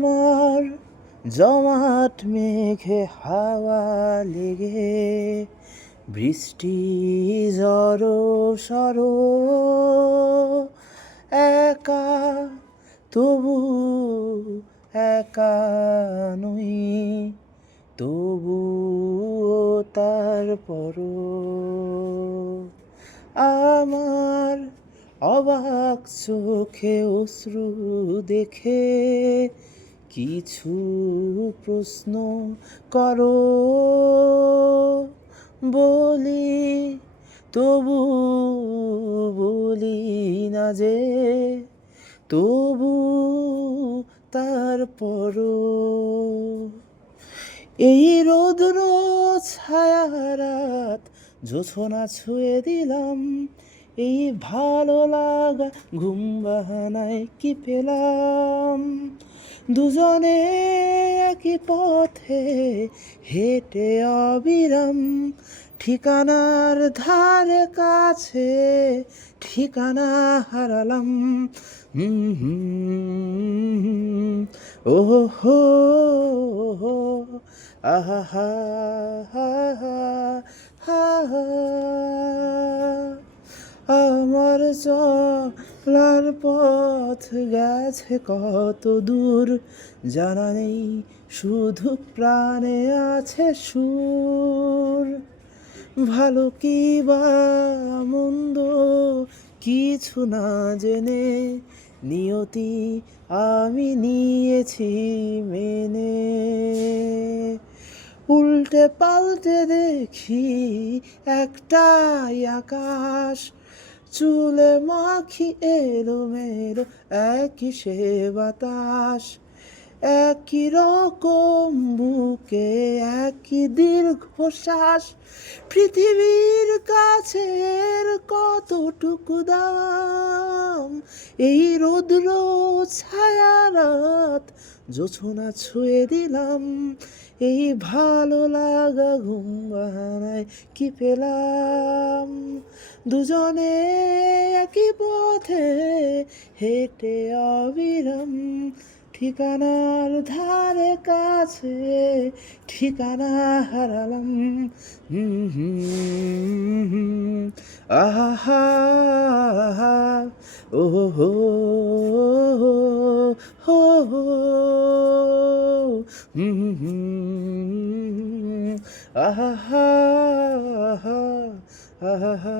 আমার জমাট মেঘে হাওয়া লেগে বৃষ্টি ঝড়ো সরো একা তবু একা নই, তবু তারপরও আমার অবাক চোখে অশ্রু দেখে কিছু প্রশ্ন করো বলি, তবু বলি না যে, তবু তারপরও এই রৌদ্র ছায়া রাত জোছনা ছুঁয়ে দিলাম, এই ভালো লাগা ঘুম বাহানায় কি পেলাম, দুজনে একই পথে হেঁটে অবিরাম, ঠিকানার ধারে কাছে ঠিকানা হারালাম। ও হো আহা হা হা হা হা, আমার চলার পথ গেছে কত দূর জানা নেই, শুধু প্রাণে আছে সুর, ভালো কি বা মন্দ কিছু না জেনে নিয়তি আমি নিয়েছি মেনে, উল্টে পাল্টে দেখি একটাই আকাশ, চুলে মাখি এলোমেলো একই সে বাতাস, একই রকম বুকে একই দীর্ঘশ্বাস, পৃথিবীর কাছের কতটুকু দাম, এই রৌদ্র ছায়া রাত জোছনা ছুঁয়ে দিলাম, এই ভালো লাগা ঘুম বাহানায় কি পেলাম, দুজনে একই পথে হেঁটে অবিরাম, ঠিকানার ধারে কাছে ঠিকানা হারালাম। আহা ও হো হো হো আহা আহা আহা